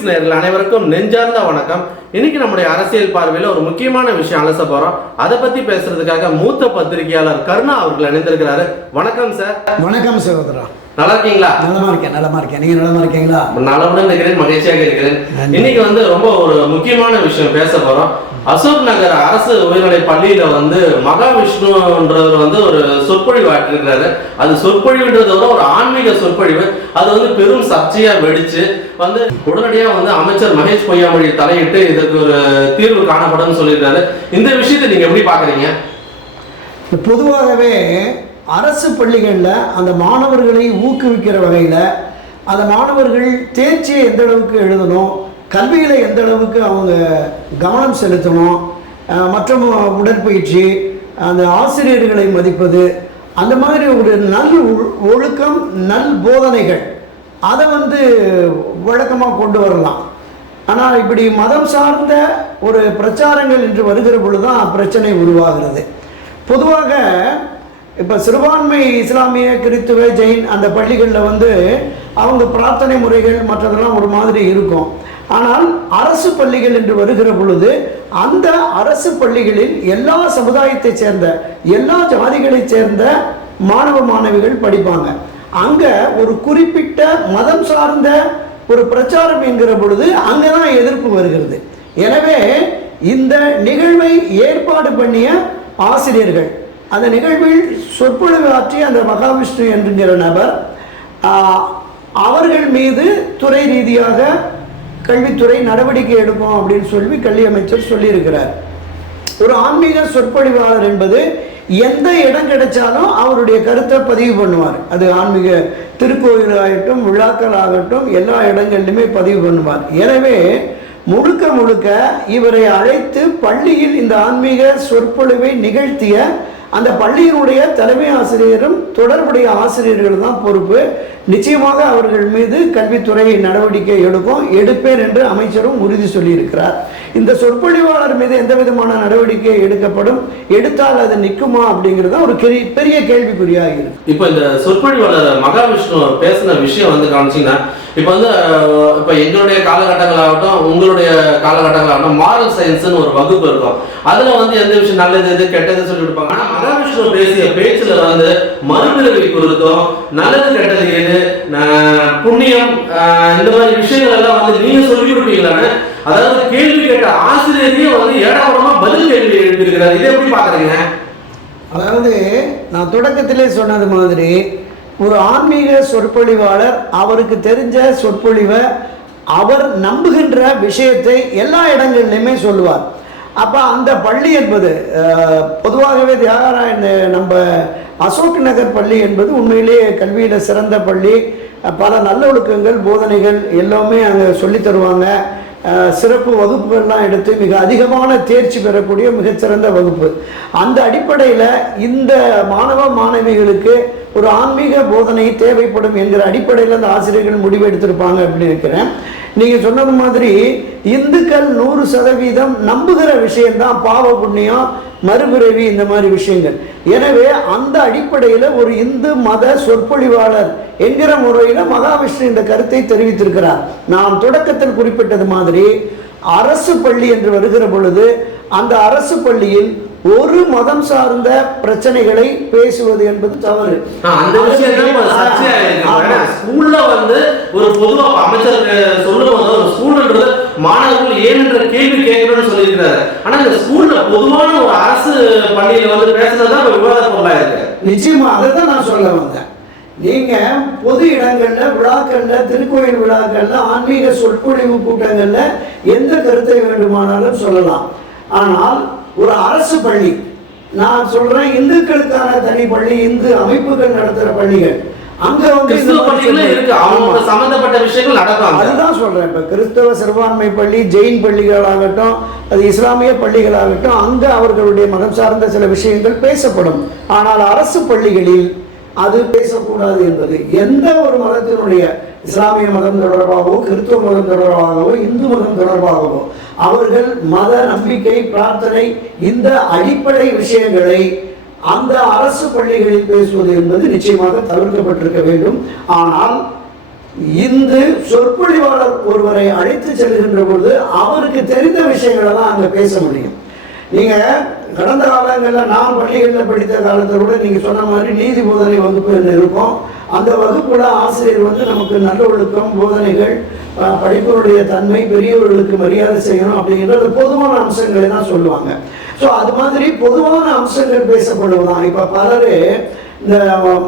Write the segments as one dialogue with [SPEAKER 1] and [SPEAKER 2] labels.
[SPEAKER 1] Glitz நேரில் அனைவருக்கும் நெஞ்சார்ந்த வணக்கம். இன்னைக்கு நம்முடைய அரசியல் பார்வையில் ஒரு முக்கியமான விஷயம் அலச போறோம். அதை பத்தி பேசுறதுக்காக மூத்த பத்திரிகையாளர் கருணா அவர்கள் இணைந்திருக்கிறாரு. வணக்கம் சார்
[SPEAKER 2] வணக்கம் சகோதரா.
[SPEAKER 1] நல்லா இருக்கீங்களா?
[SPEAKER 2] நலமா இருக்கேன் நலமா இருக்கேன். நீங்க நலமா இருக்கீங்களா?
[SPEAKER 1] நலமுடன் இருக்கிறேன் மகிழ்ச்சியாக இருக்கிறேன். இன்னைக்கு வந்து ரொம்ப ஒரு முக்கியமான விஷயம் பேச போறோம். அசோக் நகர் அரசு உயர்நிலை பள்ளியில வந்து மகாவிஷ்ணுன்றவர் வந்து ஒரு சொற்பொழிவு ஆற்றிருக்கிறாரு. அது சொற்பொழிவுன்றதை விட ஒரு ஆன்மீக சொற்பொழிவு. அது வந்து பெரும் சர்ச்சையா வெடிச்சு வந்து உடனடியா வந்து அமைச்சர் மகேஷ் பொய்யாமொழி தலையிட்டு இதுக்கு ஒரு தீர்வு காணப்படும் சொல்லியிருக்காரு. இந்த விஷயத்தை நீங்க எப்படி பாக்குறீங்க
[SPEAKER 2] பொதுவாகவே அரசு பள்ளிகளில் அந்த மாணவர்களை ஊக்குவிக்கிற வகையில் அந்த மாணவர்கள் தேர்ச்சியை எந்த அளவுக்கு எழுதணும் கல்வியில் எந்த அளவுக்கு அவங்க கவனம் செலுத்தணும் மற்றும் உடற்பயிற்சி அந்த ஆசிரியர்களை மதிப்பது அந்த மாதிரி ஒரு நல் ஒழுக்கம் நல் போதனைகள் அதை வந்து வழக்கமாக கொண்டு வரலாம். ஆனால் இப்படி மதம் சார்ந்த ஒரு பிரச்சாரங்கள் என்று வருகிற பொழுது தான் பிரச்சனை உருவாகிறது. பொதுவாக இப்போ சிறுபான்மை இஸ்லாமிய கிறித்துவ ஜெயின் அந்த பள்ளிகளில் வந்து அவங்க பிரார்த்தனை முறைகள் மற்றதெல்லாம் ஒரு மாதிரி இருக்கும். ஆனால் அரசு பள்ளிகள் என்று வருகிற பொழுது அந்த அரசு பள்ளிகளில் எல்லா சமுதாயத்தைச் சேர்ந்த எல்லா ஜாதிகளைச் சேர்ந்த மாணவ மாணவிகள் படிப்பாங்க. அங்கே ஒரு குறிப்பிட்ட மதம் சார்ந்த ஒரு பிரச்சாரம் என்கிற பொழுது அங்கே தான் எதிர்ப்பு வருகிறது. எனவே இந்த நிகழ்வை ஏற்பாடு பண்ணிய ஆசிரியர்கள் அந்த நிகழ்வில் சொற்பொழிவு ஆற்றிய அந்த மகாவிஷ்ணு என்கிற நபர் அவர்கள் மீது துறை ரீதியாக கல்வித்துறை நடவடிக்கை எடுப்போம் அப்படின்னு சொல்லி கல்வி அமைச்சர் சொல்லியிருக்கிறார். ஒரு ஆன்மீக சொற்பொழிவாளர் என்பது எந்த இடம் கிடைச்சாலும் அவருடைய கருத்தை பதிவு பண்ணுவார். அது ஆன்மீக திருக்கோயில் ஆகட்டும் விழாக்கள் ஆகட்டும் எல்லா இடங்கள்லையுமே பதிவு பண்ணுவார். எனவே முழுக்க முழுக்க இவரை அழைத்து பள்ளியில் இந்த ஆன்மீக சொற்பொழிவை நிகழ்த்திய அந்த பள்ளியினுடைய தலைமை ஆசிரியரும் தொடர்புடைய ஆசிரியர்கள் தான் பொறுப்பு. நிச்சயமாக அவர்கள் மீது கல்வித்துறை நடவடிக்கை எடுக்கும். எடுப்பேன் என்று அமைச்சரும் உறுதி சொல்லியிருக்கிறார். இந்த சொற்பொழிவாளர் மீது எந்த விதமான நடவடிக்கை எடுக்கப்படும்? எடுத்தால் அது நிற்குமா அப்படிங்கிறது தான் ஒரு பெரிய பெரிய கேள்விக்குறியாக இருக்கு.
[SPEAKER 1] இப்போ இந்த சொற்பொழிவாளர் மகாவிஷ்ணு பேசின விஷயம் வந்து காமிச்சிங்கன்னா இப்போ வந்து இப்போ எங்களுடைய காலகட்டங்களாகட்டும் உங்களுடைய காலகட்டங்களாகட்டும் மாரல் சயின்ஸ்னு ஒரு வகுப்பு இருக்கும். அதில் வந்து எந்த விஷயம் நல்லது எது கெட்டது சொல்லி கொடுப்பாங்க. ஆனா மகாவிஷ்ணு பேசிய பேச்சில் வந்து மறுபிறவி குறித்தும் நல்லது கெட்டது எது புண்ணியம் இந்த மாதிரி விஷயங்கள் எல்லாம் வந்து நீங்க சொல்லி கொடுப்பீங்களான்னு அதாவது கேள்வி கேட்ட ஆசிரியரையே வந்து ஏடாபடமா பதில் கேள்வி எழுப்பியிருக்கிறார். இதை எப்படி பாக்குறீங்க
[SPEAKER 2] அதாவது நான் தொடக்கத்திலே சொன்னது மாதிரி ஒரு ஆன்மீக சொற்பொழிவாளர் அவருக்கு தெரிஞ்ச சொற்பொழிவை அவர் நம்புகின்ற விஷயத்தை எல்லா இடங்கள்லையுமே சொல்லுவார். அப்போ அந்த பள்ளி என்பது பொதுவாகவே தியாகராயன் நம்ம அசோக் நகர் பள்ளி என்பது உண்மையிலேயே கல்வியில் சிறந்த பள்ளி. பல நல்லொழுக்கங்கள் போதனைகள் எல்லாமே அங்கே சொல்லி தருவாங்க. சிறப்பு வகுப்புகள்லாம் எடுத்து மிக அதிகமான தேர்ச்சி பெறக்கூடிய மிகச்சிறந்த வகுப்பு. அந்த அடிப்படையில் இந்த மாணவ மாணவிகளுக்கு ஒரு ஆன்மீக போதனை தேவைப்படும் என்கிற அடிப்படையில் அந்த ஆசிரியர்கள் முடிவு எடுத்திருப்பாங்க அப்படின்னு இருக்கிறேன் நீங்கள் சொன்னது மாதிரி இந்துக்கள் நூறு சதவீதம் நம்புகிற விஷயம்தான் பாவ புண்ணியம் மறுபிறவி இந்த மாதிரி விஷயங்கள். எனவே அந்த அடிப்படையில் ஒரு இந்து மத சொற்பொழிவாளர் என்கிற முறையில் மகாவிஷ்ணு இந்த கருத்தை தெரிவித்திருக்கிறார். நான் தொடக்கத்தில் குறிப்பிட்டது மாதிரி அரசு பள்ளி என்று வருகிற பொழுது அந்த அரசு பள்ளியில் ஒரு மதம் சார்ந்த பிரச்சனைகளை பேசுவது என்பது தவறு.
[SPEAKER 1] அந்த விஷயம் ஸ்கூல்ல வந்து ஒரு பொதுவா அமைச்சர் சொல்லும் போது ஒரு ஸ்கூல்ன்றது மாணவர்கள் ஏன்ற கேள்வி கேட்கணும்னு சொல்லியிருக்கிறாரு. ஆனா இந்த ஸ்கூல்ல பொதுவான ஒரு அரசு பள்ளியில வந்து பேசுனதுதான் இப்ப விவாத பொருளா இருக்கு.
[SPEAKER 2] நிச்சயமா அதை தான் நான் சொல்ல வந்தேன். நீங்க பொது இடங்கள்ல விழாக்கள்ல திருக்கோயில் விழாக்கள்ல ஆன்மீக சொற்பொழிவு கூட்டங்கள்ல எந்த கருத்தை வேண்டுமானாலும் சொல்லலாம். ஆனால் ஒரு அரசு பள்ளி நான் சொல்றேன் இந்துக்களுக்கான தனி பள்ளி இந்து அமைப்புகள் நடத்துற பள்ளிகள். அங்க வந்து
[SPEAKER 1] சம்பந்தப்பட்ட விஷயங்கள் நடக்கும்.
[SPEAKER 2] அதுதான் சொல்றேன். இப்ப கிறிஸ்தவ சிறுபான்மை பள்ளி ஜெயின் பள்ளிகளாகட்டும் அது இஸ்லாமிய பள்ளிகளாகட்டும் அங்க அவர்களுடைய மதம் சார்ந்த சில விஷயங்கள் பேசப்படும். ஆனால் அரசு பள்ளிகளில் அது பேசக்கூடாது என்பது எந்த ஒரு மதத்தினுடைய இஸ்லாமிய மதம் தொடர்பாகவோ கிறிஸ்துவ மதம் தொடர்பாகவோ இந்து மதம் தொடர்பாகவோ அவர்கள் மத நம்பிக்கை பிரார்த்தனை இந்த அடிப்படை விஷயங்களை அந்த அரசு பள்ளிகளில் பேசுவது என்பது நிச்சயமாக தவிர்க்கப்பட்டிருக்க வேண்டும். ஆனால் இந்து சொற்பொழிவாளர் ஒருவரை அழைத்து செல்கின்ற பொழுது அவருக்கு தெரிந்த விஷயங்களை தான் அங்கே பேச முடியும். நீங்க கடந்த காலங்களில் நான் பள்ளிகளில் படித்த காலத்தில் கூட நீங்க சொன்ன மாதிரி நீதி போதனை வகுப்பு இருக்கும். அந்த வகுப்புல ஆசிரியர் வந்து நமக்கு நல்ல ஒழுக்கம் போதனைகள் படிப்பவருடைய தன்மை பெரியவர்களுக்கு மரியாதை செய்யணும் அப்படிங்கிற அந்த பொதுவான அம்சங்களை தான் சொல்லுவாங்க. ஸோ அது மாதிரி பொதுவான அம்சங்கள் பேசப்படுவதுதான் இப்போ பலர் இந்த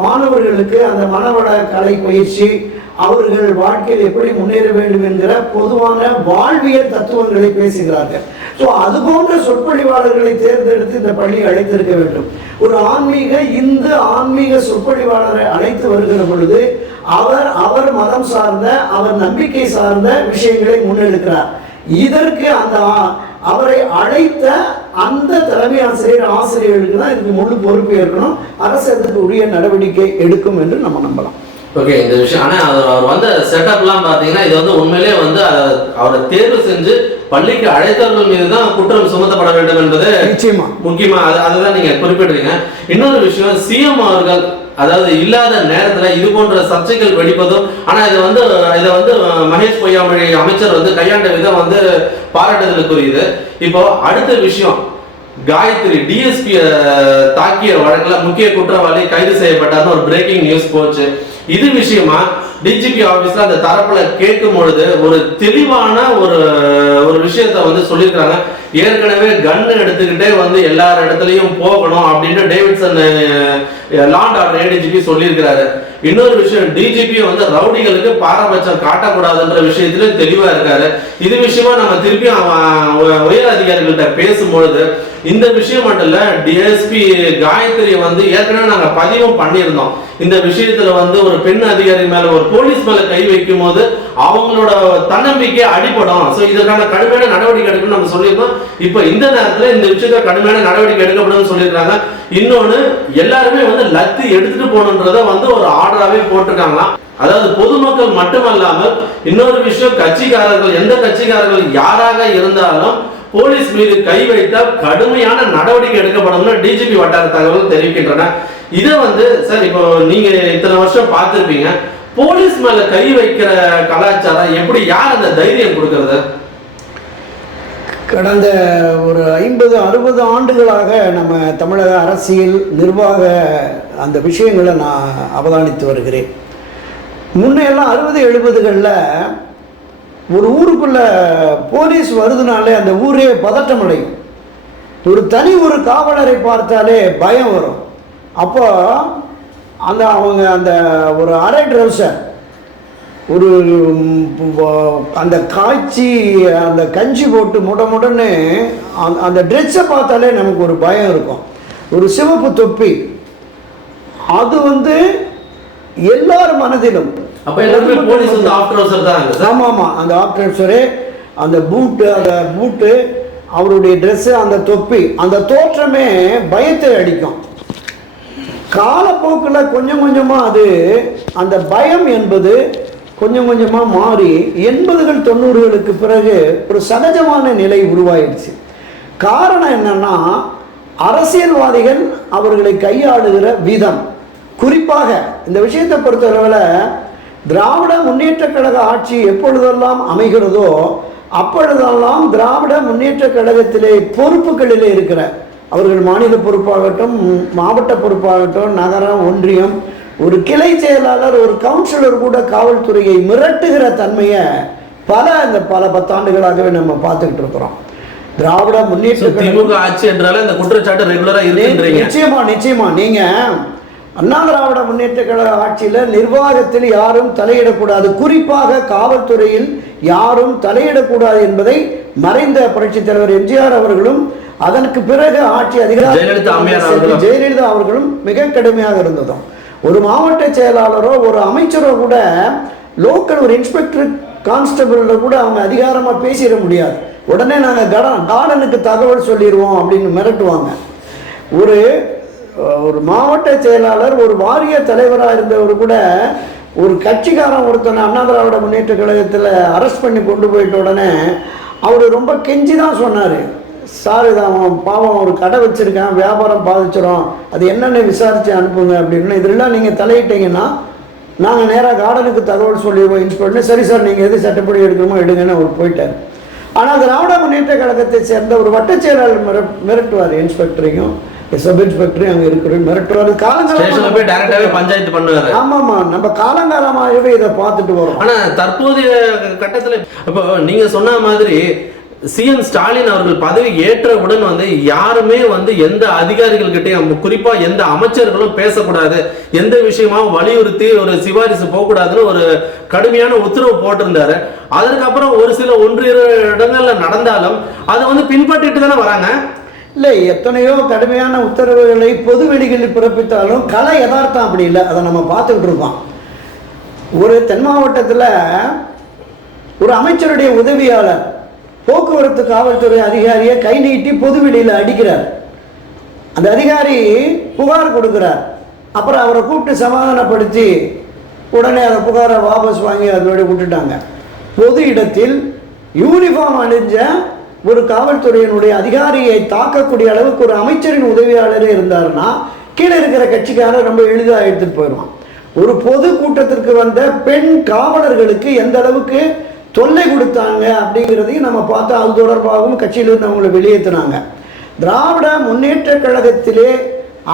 [SPEAKER 2] மாணவர்களுக்கு அந்த மனவள கலை பயிற்சி அவர்கள் வாழ்க்கையில் எப்படி முன்னேற வேண்டும் என்கிற பொதுவான வாழ்வியல் தத்துவங்களை பேசுகிறார்கள். ஸோ அது போன்ற சொற்பொழிவாளர்களை தேர்ந்தெடுத்து இந்த பள்ளி அழைத்திருக்க வேண்டும். ஒரு ஆன்மீக இந்து ஆன்மீக சொற்பொழிவாளரை அழைத்து வருகிற பொழுது அவர் அவர் மதம் சார்ந்த அவர் நம்பிக்கை சார்ந்த விஷயங்களை முன்னெடுக்கிறார். இதற்கு அந்த அவரை அழைத்த அந்த தலைமை ஆசிரியர் ஆசிரியர்களுக்கு தான் இதுக்கு முழு பொறுப்பு ஏற்கணும். அரசு உரிய நடவடிக்கை எடுக்கும் என்று நம்ம நம்பலாம்.
[SPEAKER 1] ஓகே இந்த விஷயம். ஆனால் அவர் அவர் வந்த செட்டப்லாம் பார்த்தீங்கன்னா இது வந்து உண்மையிலே வந்து அவரை தேர்வு செஞ்சு பள்ளிக்கு அழைத்தவர்கள் மீது தான் குற்றம் சுமத்தப்பட வேண்டும் என்பது
[SPEAKER 2] நிச்சயமா.
[SPEAKER 1] முக்கியமா. அது அதுதான் நீங்க குறிப்பிடுறீங்க. இன்னொரு விஷயம் சிஎம் அவர்கள் அதாவது இல்லாத நேரத்துல இது போன்ற சர்ச்சைகள் வெடிப்பதும் ஆனா இதை வந்து இதை வந்து மகேஷ் பொய்யாமொழி அமைச்சர் வந்து கையாண்ட விதம் வந்து பாராட்டுதலுக்குரியது. இப்போ அடுத்த விஷயம் காயத்ரி டிஎஸ்பி தாக்கிய வழக்குல முக்கிய குற்றவாளி கைது செய்யப்பட்டார்னு ஒரு பிரேக்கிங் நியூஸ் போச்சு. இது விஷயமா டிஜிபி ஆபீஸ்ல அந்த தரப்புல கேட்கும் பொழுது ஒரு தெளிவான ஒரு ஒரு விஷயத்த வந்து சொல்லியிருக்காங்க ஏற்கனவே கன்னு எடுத்துக்கிட்டே வந்து எல்லார் இடத்துலையும் போகணும் அப்படின்ட்டு டேவிட்சன் லாண்ட் ஆர்டர் ஏடிஜிபி சொல்லியிருக்கிறாரு. இன்னொரு விஷயம் டிஜிபி வந்து ரவுடிகளுக்கு பாரபட்சம் காட்டக்கூடாதுன்ற விஷயத்துல தெளிவா இருக்காரு. இது விஷயமா நம்ம திருப்பி அவன் உயர் அதிகாரிகள்கிட்ட பேசும்பொழுது இந்த விஷயம் மட்டும் இல்ல டிஎஸ்பி காயத்ரி வந்து ஏற்கனவே நாங்க பதிவும் பண்ணியிருந்தோம். இந்த விஷயத்துல வந்து ஒரு பெண் அதிகாரி மேல ஒரு போலீஸ் மேல கை வைக்கும் போது அவங்களோட தன்னம்பிக்கை அடிபடும். சோ இதற்கான கடுமையான நடவடிக்கை எடுக்கணும்னு நம்ம சொல்லியிருந்தோம். இப்ப இந்த நேரத்துல இந்த விஷயத்த கடுமையான நடவடிக்கை எடுக்கப்படும் சொல்லியிருக்காங்க. இன்னொன்னு எல்லாருமே வந்து லத்து எடுத்துட்டு போகணுன்றத வந்து ஒரு ஆர்டராவே போட்டிருக்காங்களாம். அதாவது பொதுமக்கள் மட்டுமல்லாமல் இன்னொரு விஷயம் கட்சிக்காரர்கள் எந்த கட்சிக்காரர்கள் யாராக இருந்தாலும் போலீஸ் மீது கை வைத்தால் கடுமையான நடவடிக்கை எடுக்கப்படும்னு டிஜிபி வட்டார தகவல் தெரிவிக்கின்றன. இதை வந்து சார் இப்போ நீங்க இத்தனை வருஷம் பார்த்துருப்பீங்க. போலீஸ் மேல கை வைக்கிற கலாச்சாரம் எப்படி யார் அந்த தைரியம் கொடுக்கறது?
[SPEAKER 2] கடந்த ஒரு ஐம்பது அறுபது ஆண்டுகளாக நம்ம தமிழக அரசியல் நிர்வாக அந்த விஷயங்களை நான் அவதானித்து வருகிறேன். முன்னையெல்லாம் அறுபது எழுபதுகளில் ஒரு ஊருக்குள்ளே போலீஸ் வருதுனாலே அந்த ஊரே பதட்டம் அடையும் ஒரு தனி ஒரு காவலரை பார்த்தாலே பயம் வரும். அப்போ அந்த அவங்க அந்த ஒரு அரை ட்ரௌசர் ஒரு அந்த காய்ச்சி அந்த கஞ்சி போட்டு முட முடன்னு அந்த- அந்த ட்ரெஸ்ஸை பார்த்தாலே நமக்கு ஒரு பயம் இருக்கும். ஒரு சிவப்பு தொப்பி. அது வந்து எல்லார் மனதிலும்
[SPEAKER 1] அப்ப எல்லாருமே போலீஸ் வந்து ஆஃப்டர் ஹவுசர் தான்
[SPEAKER 2] ஆமாம் ஆமாம் அந்த ஆப்டர்ஸரு அந்த பூட்டு அந்த பூட்டு அவருடைய ட்ரெஸ்ஸு அந்த தொப்பி அந்த தோற்றமே பயத்தை அடிக்கும். காலப்போக்கில் கொஞ்சம் கொஞ்சமாக அது அந்த பயம் என்பது கொஞ்சம் கொஞ்சமாக மாறி எண்பதுகள் தொண்ணூறுகளுக்கு பிறகு ஒரு சகஜமான நிலை உருவாயிடுச்சு. காரணம் என்னன்னா அரசியல்வாதிகள் அவர்களை கையாளுகிற விதம். குறிப்பாக இந்த விஷயத்தை பொறுத்தளவில் திராவிட முன்னேற்ற கழக ஆட்சி எப்பொழுதெல்லாம் அமைகிறதோ அப்பொழுதெல்லாம் திராவிட முன்னேற்ற கழகத்திலே பொறுப்புகளிலே இருக்கிற அவர்கள் மாநில பொறுப்பாகட்டும் மாவட்ட பொறுப்பாகட்டும் நகரம் ஒன்றியம் ஒரு கிளை செயலாளர் ஒரு கவுன்சிலர் கூட காவல்துறையை மிரட்டுகிற தன்மையை பல இந்த பல பத்தாண்டுகளாகவே நம்ம பார்த்துக்கிட்டு இருக்கிறோம். திராவிட முன்னேற்ற
[SPEAKER 1] திமுக ஆட்சி என்றாலே அந்த குற்றச்சாட்டு ரெகுலரா இருக்குன்றீங்க.
[SPEAKER 2] நிச்சயமா நிச்சயமா. நீங்க அண்ணா திராவிட முன்னேற்ற கழக ஆட்சியில நிர்வாகத்தில் யாரும் தலையிடக்கூடாது. குறிப்பாக காவல்துறையில் யாரும் தலையிடக்கூடாது என்பதை மறைந்த புரட்சித் தலைவர் எம்ஜிஆர் அவர்களும் அதற்கு பிறகு ஆட்சி
[SPEAKER 1] அவர்களும்.
[SPEAKER 2] ஜெயலலிதா அவர்களும் மிக கடுமையாக இருந்ததும். ஒரு மாவட்ட செயலாளரோ ஒரு அமைச்சரோ கூட லோக்கல் ஒரு இன்ஸ்பெக்டர் கான்ஸ்டபிள்ல கூட அவங்க அதிகாரமா பேசிட முடியாது. உடனே நாங்கள் கடன் கார்டனுக்கு தகவல் சொல்லிடுவோம் அப்படின்னு மிரட்டுவாங்க. ஒரு ஒரு மாவட்ட செயலாளர் ஒரு வாரிய தலைவராக இருந்தவர் கூட ஒரு கட்சிக்காரன் ஒருத்தனை அண்ணா திராவிட முன்னேற்ற கழகத்தில் அரெஸ்ட் பண்ணி கொண்டு போயிட்ட உடனே அவர் ரொம்ப கெஞ்சி தான் சொன்னார். சார் இது அவன் பாவம் ஒரு கடை வச்சுருக்கான் வியாபாரம் பாதிச்சிடும் அது என்னென்ன விசாரித்து அனுப்புங்க அப்படின்னு. இதெல்லாம் நீங்கள் தலையிட்டீங்கன்னா நாங்கள் நேராக கார்டனுக்கு தகவல் சொல்லிடுவோம் இன்ஸ்பெக்டர் சரி சார் நீங்கள் எது சட்டப்படி எடுக்கணுமோ எடுங்கன்னு அவர் போயிட்டார். ஆனால் திராவிட முன்னேற்ற கழகத்தை சேர்ந்த ஒரு வட்டச் செயலாளர் மிர மிரட்டுவார் இன்ஸ்பெக்டரையும் சப் இன்ஸ்பெக்டரையும் அங்கே இருக்கிற மிரட்டுவார்
[SPEAKER 1] ஸ்டேஷன்ல போய் டைரக்டாவே
[SPEAKER 2] காலங்காலமாக
[SPEAKER 1] பஞ்சாயத்து பண்ணுவாரு.
[SPEAKER 2] ஆமாம்மா நம்ம காலங்காலமாகவே இதை பார்த்துட்டு வரோம்.
[SPEAKER 1] ஆனா தற்போதைய கட்டத்துல இப்போ நீங்க சொன்ன மாதிரி சிஎம் ஸ்டாலின் அவர்கள் பதவி ஏற்றவுடன் வந்து யாருமே வந்து எந்த அதிகாரிகள் கிட்டயும் குறிப்பா எந்த அமைச்சர்களும் பேசக்கூடாது. எந்த விஷயமாவும் வலியுறுத்தி ஒரு சிபாரிசு போகக்கூடாதுன்னு ஒரு கடுமையான உத்தரவு போட்டிருந்தாரு. அதுக்கப்புறம் ஒரு சில ஒன்று இடங்கள்ல நடந்தாலும் அதை வந்து பின்பற்றிட்டு தானே வராங்க?
[SPEAKER 2] இல்லை எத்தனையோ கடுமையான உத்தரவுகளை பொது வெளிகளில் பிறப்பித்தாலும் கலை யதார்த்தம் அப்படி இல்லை. அதை நம்ம பார்த்துக்கிட்டு இருக்கோம். ஒரு தென் மாவட்டத்தில் ஒரு அமைச்சருடைய உதவியாளர் போக்குவரத்து காவல்துறை அதிகாரியை கை நீட்டி பொது வெளியில் அடிக்கிறார். அந்த அதிகாரி புகார் கொடுக்குறார். அப்புறம் அவரை கூப்பிட்டு சமாதானப்படுத்தி உடனே அந்த புகாரை வாபஸ் வாங்கி அதோட விட்டுட்டாங்க. பொது இடத்தில் யூனிஃபார்ம் அணிஞ்ச ஒரு காவல்துறையினுடைய அதிகாரியை தாக்கக்கூடிய அளவுக்கு ஒரு அமைச்சரின் உதவியாளரே இருந்தாருன்னா கீழே இருக்கிற கட்சிக்காரர் ரொம்ப எளிதாக எடுத்துட்டு போயிடுவான். ஒரு பொது கூட்டத்திற்கு வந்த பெண் காவலர்களுக்கு எந்த அளவுக்கு தொல்லை கொடுத்தாங்க அப்படிங்கிறதையும் நம்ம பார்த்தா அது தொடர்பாகவும் கட்சியிலிருந்து அவங்களை வெளியேற்றினாங்க. திராவிட முன்னேற்ற கழகத்திலே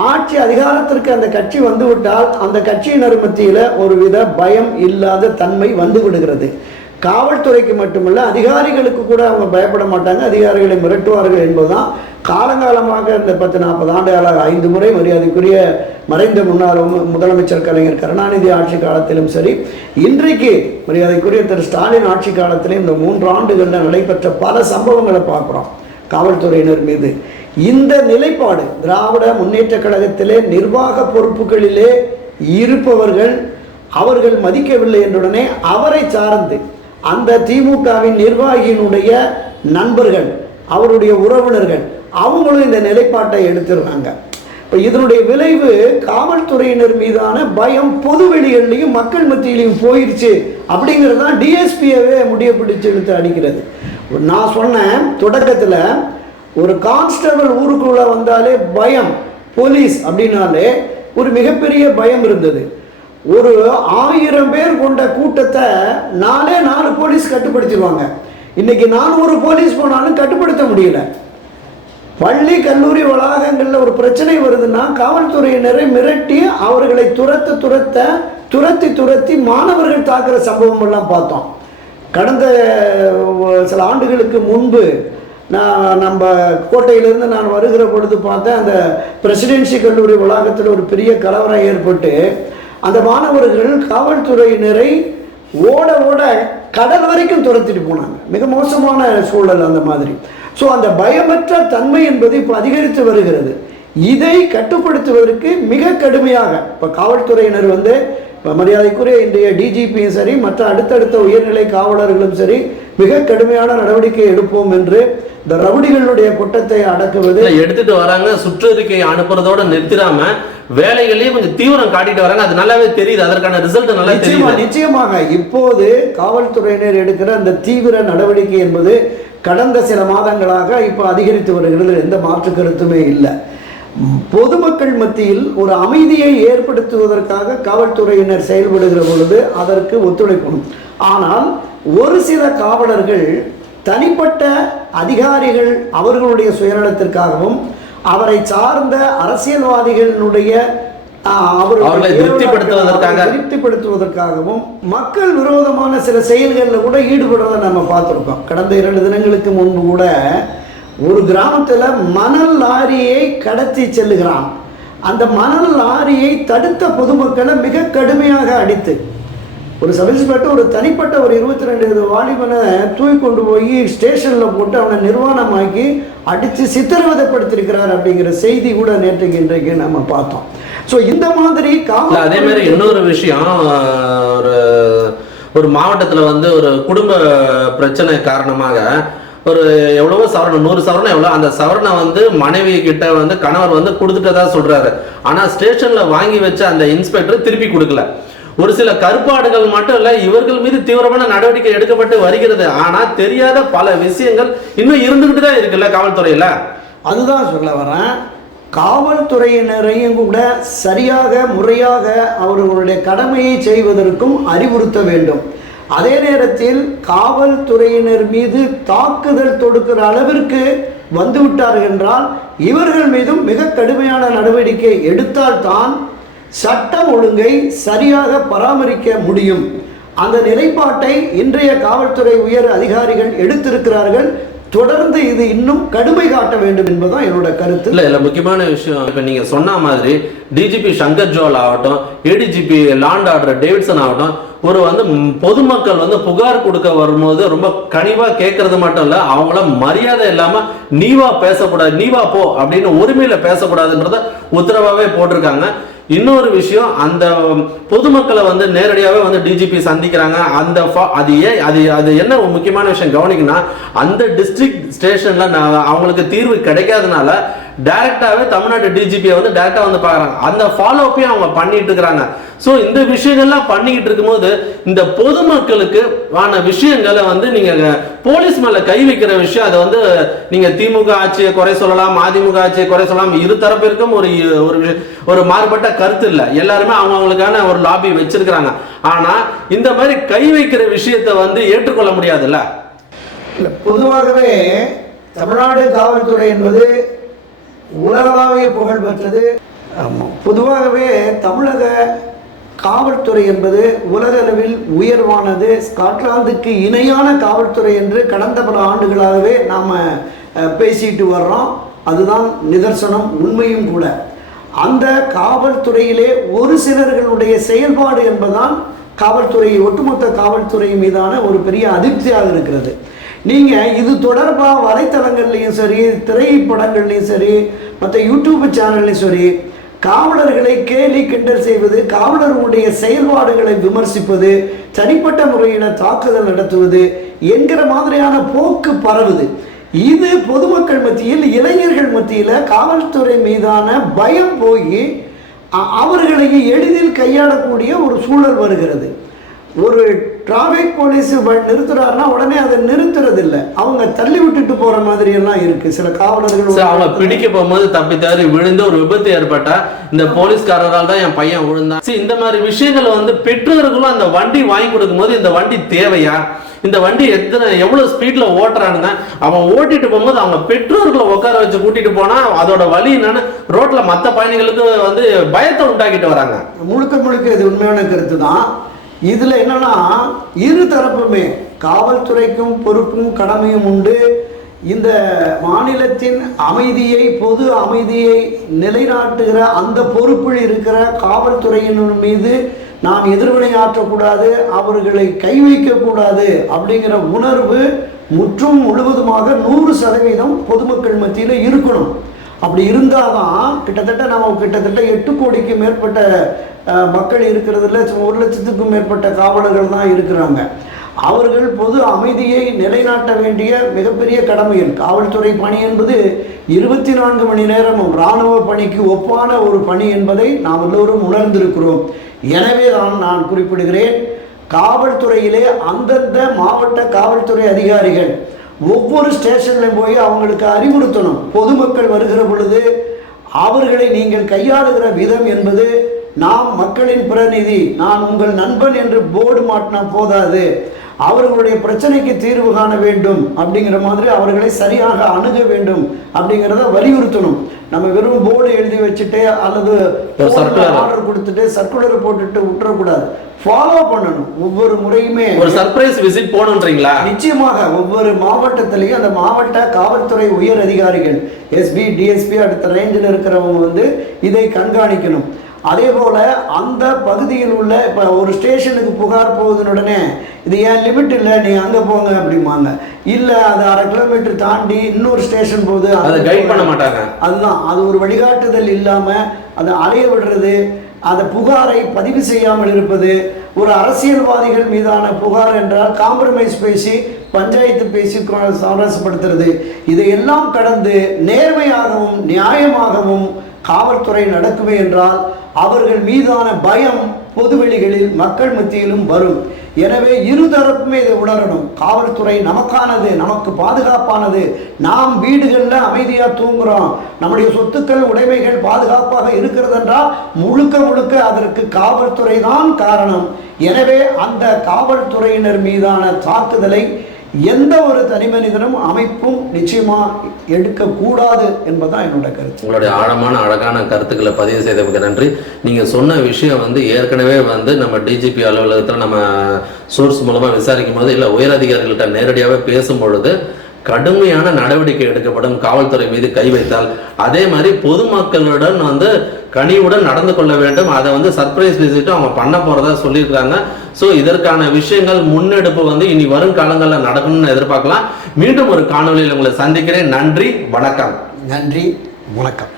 [SPEAKER 2] ஆட்சி அதிகாரத்திற்கு அந்த கட்சி வந்துவிட்டால் அந்த கட்சியினர் மத்தியில் ஒரு வித பயம் இல்லாத தன்மை வந்து விடுகிறது. காவல்துறைக்கு மட்டுமல்ல அதிகாரிகளுக்கு கூட அவங்க பயப்பட மாட்டாங்க. அதிகாரிகளை மிரட்டுவார்கள் என்பதுதான் காலங்காலமாக இந்த பத்து நாற்பது ஆண்டுகளாக ஐந்து முறை மரியாதைக்குரிய மறைந்த முன்னாள் மு- முதலமைச்சர் கலைஞர் கருணாநிதி ஆட்சி காலத்திலும் சரி இன்றைக்கு மரியாதைக்குரிய திரு ஸ்டாலின் ஆட்சி காலத்திலும் இந்த மூன்று ஆண்டுகளில் நடைபெற்ற பல சம்பவங்களை பார்க்குறோம் காவல்துறையினர் மீது. இந்த நிலைப்பாடு திராவிட முன்னேற்ற கழகத்திலே நிர்வாக பொறுப்புகளிலே இருப்பவர்கள் அவர்கள் மதிக்கவில்லை என்றுடனே அவரை சார்ந்து அந்த திமுகவின் நிர்வாகியினுடைய நண்பர்கள் அவருடைய உறவினர்கள் அவங்களும் இந்த நிலைப்பாட்டை எடுத்துருக்காங்க. இப்போ இதனுடைய விளைவு காவல்துறையினர் மீதான பயம் பொது வெளிகள்லையும் மக்கள் மத்தியிலையும் போயிடுச்சு அப்படிங்கிறது தான் டிஎஸ்பியவே முடிய பிடிச்சு எடுத்து அடிக்கிறது. நான் சொன்னேன் தொடக்கத்தில் ஒரு கான்ஸ்டபிள் ஊருக்குள்ளே வந்தாலே பயம் போலீஸ் அப்படின்னாலே ஒரு மிகப்பெரிய பயம் இருந்தது. ஒரு ஆயிரம் பேர் கொண்ட கூட்டத்தை நாலே நாலு போலீஸ் கட்டுப்படுத்திடுவாங்க. இன்னைக்கு நானூறு போலீஸ் போனாலும் கட்டுப்படுத்த முடியல. பள்ளி கல்லூரி வளாகங்களில் ஒரு பிரச்சனை வருதுன்னா காவல்துறையினரை மிரட்டி அவர்களை துரத்த துரத்த துரத்தி துரத்தி மாணவர்கள் தாக்குற சம்பவம் எல்லாம் பார்த்தோம். கடந்த சில ஆண்டுகளுக்கு முன்பு நான் நம்ம கோட்டையிலேருந்து நான் வருகிற பொழுது பார்த்தேன் அந்த பிரசிடென்சி கல்லூரி வளாகத்தில் ஒரு பெரிய கலவரம் ஏற்பட்டு அந்த மாணவர்கள் காவல்துறையினரை ஓட ஓட கடல் வரைக்கும் துரத்திட்டு போனாங்க. மிக மோசமான சூழல் அந்த மாதிரி. ஸோ அந்த பயமற்ற தன்மை என்பது இப்போ அதிகரித்து வருகிறது. இதை கட்டுப்படுத்துவதற்கு மிக கடுமையாக இப்போ காவல்துறையினர் வந்து இப்போ மரியாதைக்குரிய இன்றைய டிஜிபியும் சரி மற்ற அடுத்தடுத்த உயர்நிலை காவலர்களும் சரி மிக கடுமையான நடவடிக்கை எடுப்போம் என்று இந்த ரவுடிகளுடைய குற்றத்தை அடக்குவது
[SPEAKER 1] எடுத்துட்டு வராங்க சுற்றறிக்கை அனுப்புறதோட நிறுத்திடாம வேலைகளையும் கொஞ்சம் தீவிரம் காட்டிட்டு வராங்க. அது நல்லாவே தெரியுது. அதற்கான ரிசல்ட் நல்லா தெரியுது.
[SPEAKER 2] நிச்சயமாக இப்போது காவல்துறையினர் எடுக்கிற அந்த தீவிர நடவடிக்கை என்பது கடந்த சில மாதங்களாக இப்போ அதிகரித்து வருகிறது. எந்த மாற்று கருத்துமே இல்லை. பொதுமக்கள் மத்தியில் ஒரு அமைதியை ஏற்படுத்துவதற்காக காவல்துறையினர் செயல்படுகிற பொழுது அதற்கு ஒத்துழைக்கணும். ஆனால் ஒரு சில காவலர்கள் தனிப்பட்ட அதிகாரிகள் அவர்களுடைய சுயநலத்திற்காகவும் அவரை சார்ந்த அரசியல்வாதிகளினுடைய
[SPEAKER 1] அவர்களை திருப்திப்படுத்துவதற்காக.
[SPEAKER 2] திருப்திப்படுத்துவதற்காகவும் மக்கள் விரோதமான சில செயல்களில் கூட ஈடுபடுறதை நம்ம பார்த்துருக்கோம். கடந்த இரண்டு தினங்களுக்கு முன்பு கூட ஒரு கிராமத்தில் மணல் லாரியை கடத்தி செல்லுகிறான். அந்த மணல் லாரியை தடுத்த பொதுமக்களை மிக கடுமையாக அடித்து. ஒரு சப் இன்ஸ்பெக்டர் ஒரு தனிப்பட்ட ஒரு இருபத்தி ரெண்டு வாலிபனை தூக்கி கொண்டு போய் ஸ்டேஷனில் போட்டு அவனை நிர்வாணமாக்கி அடித்து சித்திரவதைப்படுத்தியிருக்கிறார் அப்படிங்கிற செய்தி கூட நேற்றைக்கு இன்றைக்கு நம்ம பார்த்தோம். ஸோ இந்த மாதிரி காவல்
[SPEAKER 1] அதே மாதிரி இன்னொரு விஷயம் ஒரு ஒரு மாவட்டத்துல வந்து ஒரு குடும்ப பிரச்சனை காரணமாக ஒரு எவ்வளவோ சவரன் நூறு சவரன் எவ்வளோ அந்த சவரனை வந்து மனைவி கிட்ட வந்து கணவர் வந்து கொடுத்துட்டதா சொல்றாரு. ஆனா ஸ்டேஷன்ல வாங்கி வச்ச அந்த இன்ஸ்பெக்டர் திருப்பி கொடுக்கல. ஒரு சில கருப்பாடுகள் மட்டும் இல்ல இவர்கள் மீது தீவிரமான நடவடிக்கை எடுக்கப்பட்டு வருகிறது. ஆனா தெரியாத பல விஷயங்கள் இன்னும் இருந்துகிட்டு தான் இருக்குல்ல காவல்துறையில.
[SPEAKER 2] அதுதான் சொல்ல வரேன். காவல்துறையினரையும் கூட சரியாக முறையாக அவர்களுடைய கடமையை செய்வதற்கும் அறிவுறுத்த வேண்டும். அதே நேரத்தில் காவல்துறையினர் மீது தாக்குதல் தொடுக்கிற அளவிற்கு வந்துவிட்டார்கள் என்றால் இவர்கள் மீதும் மிக கடுமையான நடவடிக்கை எடுத்தால்தான் சட்டம் ஒழுங்கை சரியாக பராமரிக்க முடியும். அந்த நிலைப்பாட்டை இன்றைய காவல்துறை உயர் அதிகாரிகள் எடுத்திருக்கிறார்கள். தொடர்ந்து இது இன்னும் கடுமை காட்ட வேண்டும் என்பதுதான் என்னோட கருத்து.
[SPEAKER 1] இல்லை இல்லை முக்கியமான விஷயம் இப்போ நீங்கள் சொன்ன மாதிரி டிஜிபி சங்கர் ஜோல் ஆகட்டும் ஏடிஜிபி லாண்ட் ஆர்டர் டேவிட்சன் ஆகட்டும் ஒரு வந்து பொதுமக்கள் வந்து புகார் கொடுக்க வரும்போது ரொம்ப கனிவாக கேட்கறது மட்டும் இல்லை அவங்கள மரியாதை இல்லாமல் நீவா பேசக்கூடாது நீவா போ அப்படின்னு உரிமையில் பேசக்கூடாதுன்றத உத்தரவாகவே போட்டிருக்காங்க. இன்னொரு விஷயம் அந்த பொதுமக்களை வந்து நேரடியாகவே வந்து டிஜிபி சந்திக்கிறாங்க. அந்த ஃபா- அது ஏன் அது அது என்ன ஒரு முக்கியமான விஷயம் கவனிக்கணும்னா அந்த டிஸ்ட்ரிக்ட் ஸ்டேஷன்ல அவங்களுக்கு தீர்வு கிடைக்காதனால டைரக்டாவே தமிழ்நாடு டிஜிபியை வந்து டேரெக்டாக வந்து பார்க்குறாங்க. அந்த ஃபாலோ அப்பையும் அவங்க பண்ணிட்டு இருக்கிறாங்க. ஸோ இந்த விஷயங்கள்லாம் பண்ணிக்கிட்டு இருக்கும்போது இந்த பொதுமக்களுக்கு ஆன விஷயங்களை வந்து நீங்க போலீஸ் மேல கை வைக்கிற விஷயம் அதை வந்து நீங்க திமுக ஆட்சியை குறை சொல்லலாம் அதிமுக ஆட்சியை குறை சொல்லலாம் இரு தரப்பிற்கும் ஒரு ஒரு ஒரு மாறுபட்ட கருத்து இல்லை. எல்லாருமே அவங்கவுங்களுக்கான ஒரு லாபி வச்சிருக்கிறாங்க. ஆனா இந்த மாதிரி கை வைக்கிற விஷயத்தை வந்து ஏற்றுக்கொள்ள முடியாதுல்ல?
[SPEAKER 2] பொதுவாகவே தமிழ்நாடு காவல்துறை என்பது உலகளாவிய புகழ் பெற்றது ஆமாம். பொதுவாகவே தமிழக காவல்துறை என்பது உலக அளவில் உயர்வானது. ஸ்காட்லாந்துக்கு இணையான காவல்துறை என்று கடந்த பல ஆண்டுகளாகவே நாம் பேசிட்டு வர்றோம். அதுதான் நிதர்சனம் உண்மையும் கூட. அந்த காவல்துறையிலே ஒரு சிலர்களுடைய செயல்பாடு என்பதுதான் காவல்துறை ஒட்டுமொத்த காவல்துறை மீதான ஒரு பெரிய அதிர்ச்சியாக இருக்கிறது. நீங்கள் இது தொடர்பாக வலைத்தளங்கள்லையும் சரி திரைப்படங்கள்லையும் சரி மற்ற யூடியூப் சேனல்லையும் சரி காவலர்களை கேலி கிண்டல் செய்வது காவலர்களுடைய செயல்பாடுகளை விமர்சிப்பது தனிப்பட்ட முறையில் தாக்குதல் நடத்துவது என்கிற மாதிரியான போக்கு பரவுது. இது பொதுமக்கள் மத்தியில் இளைஞர்கள் மத்தியில் காவல்துறை மீதான பயம் போய் அ- அவர்களை எளிதில் கையாளக்கூடிய ஒரு சூழல் வருகிறது. ஒரு டிராஃபிக் போலீஸ் நிறுத்துறாருன்னா உடனே அதை நிறுத்துறது இல்ல அவங்க தள்ளி விட்டுட்டு போற மாதிரி எல்லாம் இருக்கு. சில காவலர்கள்
[SPEAKER 1] அவங்க பிடிக்க போகும்போது தப்பி தவறி விழுந்து ஒரு விபத்து ஏற்பட்டா இந்த போலீஸ்காரரால் தான் என் பையன் விழுந்தான். சரி, இந்த மாதிரி விஷயங்களை வந்து பெற்றோர்களும் அந்த வண்டி வாங்கி கொடுக்கும்போது இந்த வண்டி தேவையா? இந்த வண்டி எத்தனை எவ்வளவு ஸ்பீட்ல ஓட்டுறானுங்க? அவன் ஓட்டிட்டு போகும்போது அவங்க பெற்றோர்களை உட்கார வச்சு கூட்டிட்டு போனா அதோட வழி என்னன்னு ரோட்ல மத்த பயணிகளுக்கு வந்து பயத்தை உண்டாக்கிட்டு வராங்க.
[SPEAKER 2] முழுக்க முழுக்க இது உண்மையான கருத்து தான் இதில் என்னன்னா இரு தரப்புமே காவல்துறைக்கும் பொறுப்பும் கடமையும் உண்டு. இந்த மாநிலத்தின் அமைதியை பொது அமைதியை நிலைநாட்டுகிற அந்த பொறுப்பில் இருக்கிற காவல்துறையினர் மீது நாம் எதிர்வினையாற்றக்கூடாது அவர்களை கை வைக்கக்கூடாது அப்படிங்கிற உணர்வு முற்றும் முழுவதுமாக நூறு சதவீதம் பொதுமக்கள் மத்தியில் இருக்கணும். அப்படி இருந்தால் தான் கிட்டத்தட்ட நம்ம கிட்டத்தட்ட எட்டு கோடிக்கு மேற்பட்ட மக்கள் இருக்கிறதுல ஒரு லட்சத்துக்கும் மேற்பட்ட காவலர்கள் தான் இருக்கிறாங்க. அவர்கள் பொது அமைதியை நிலைநாட்ட வேண்டிய மிகப்பெரிய கடமைகள் காவல்துறை பணி என்பது இருபத்தி நான்கு மணி நேரமும் இராணுவ பணிக்கு ஒப்பான ஒரு பணி என்பதை நாம் எல்லோரும் உணர்ந்திருக்கிறோம். எனவே தான் நான் குறிப்பிடுகிறேன் காவல்துறையிலே அந்தந்த மாவட்ட காவல்துறை அதிகாரிகள் ஒவ்வொரு ஸ்டேஷன்லையும் போய் அவங்களுக்கு அறிவுறுத்தணும். பொதுமக்கள் வருகிற பொழுது அவர்களை நீங்கள் கையாளுகிற விதம் என்பது நாம் மக்களின் பிரதிநிதி நான் உங்கள் நண்பன் என்று போர்டு மாட்டினா போதாது. அவர்களுடைய பிரச்சனைக்கு தீர்வு காண வேண்டும் அப்படிங்கிற மாதிரி அவர்களை சரியாக அணுக வேண்டும் அப்படிங்கிறத வலியுறுத்தணும். நம்ம வெறும் போர்டு எழுதி வச்சுட்டு அல்லது. ஆர்டர் கொடுத்துட்டு சர்க்குலர் போட்டுட்டு விட்டுறக்கூடாது. ஃபாலோ பண்ணணும். ஒவ்வொரு முறையுமே
[SPEAKER 1] ஒரு சர்ப்ரைஸ் விசிட் போகணுன்றீங்களா?
[SPEAKER 2] நிச்சயமாக ஒவ்வொரு மாவட்டத்திலையும் அந்த மாவட்ட காவல்துறை உயர் அதிகாரிகள் எஸ்பி டிஎஸ்பி அடுத்த ரேஞ்சில் இருக்கிறவங்க வந்து இதை கண்காணிக்கணும். அதே போல அந்த பகுதியில் உள்ள இப்போ ஒரு ஸ்டேஷனுக்கு புகார் போகுதுன்னு உடனே இது ஏன் லிமிட் இல்லை நீங்க அங்கே போங்க அப்படிம்பாங்க இல்லை அது அரை கிலோமீட்டர் தாண்டி இன்னொரு ஸ்டேஷன் போகுது
[SPEAKER 1] அதை கைட். பண்ண மாட்டாங்க
[SPEAKER 2] அதுதான் அது ஒரு வழிகாட்டுதல் இல்லாமல் அதை அலைய விடுறது அந்த புகாரை பதிவு செய்யாமல் இருப்பது ஒரு அரசியல்வாதிகள் மீதான புகார் என்றால் காம்ப்ரமைஸ் பேசி பஞ்சாயத்து பேசி சமரசப்படுத்துறது இதையெல்லாம் கடந்து நேர்மையாகவும் நியாயமாகவும் காவல்துறை நடக்குமே என்றால் அவர்கள் மீதான பயம் பொதுவெளிகளில் மக்கள் மத்தியிலும் வரும். எனவே இருதரப்புமே இதை உணரணும். காவல்துறை நமக்கானது நமக்கு பாதுகாப்பானது. நாம் வீடுகளில் அமைதியாக தூங்குறோம். நம்முடைய சொத்துக்கள் உடைமைகள் பாதுகாப்பாக இருக்கிறது என்றால் முழுக்க முழுக்க அதற்கு காவல்துறை தான் காரணம். எனவே அந்த காவல்துறையினர் மீதான தாக்குதலை எந்த ஒரு தனி மனிதனும் அமைப்பும் நிச்சயமா எடுக்கக்கூடாது என்பதுதான் என்னோட கருத்து.
[SPEAKER 1] உங்களுடைய ஆழமான அழகான கருத்துக்களை பதிவு செய்ததுக்கு நன்றி. நீங்க சொன்ன விஷயம் வந்து ஏற்கனவே வந்து நம்ம டிஜிபி அலுவலகத்தில் நம்ம சோர்ஸ் மூலமா விசாரிக்கும் போது இல்லை உயர் அதிகாரிகள்கிட்ட நேரடியாகவே பேசும் பொழுது கடுமையான நடவடிக்கை எடுக்கப்படும். காவல்துறை மீது கை வைத்தால் அதே மாதிரி பொதுமக்களுடன் வந்து கனிவுடன் நடந்து கொள்ள வேண்டும். அதை வந்து சர்ப்ரைஸ் விசிட்டும் அவங்க பண்ண போகிறதா சொல்லியிருக்காங்க ஸோ இதற்கான விஷயங்கள் முன்னெடுப்பு வந்து இனி வரும் காலங்களில் நடக்கணும்னு எதிர்பார்க்கலாம். மீண்டும் ஒரு காணொலியில் உங்களை சந்திக்கிறேன். நன்றி வணக்கம்.
[SPEAKER 2] நன்றி வணக்கம்.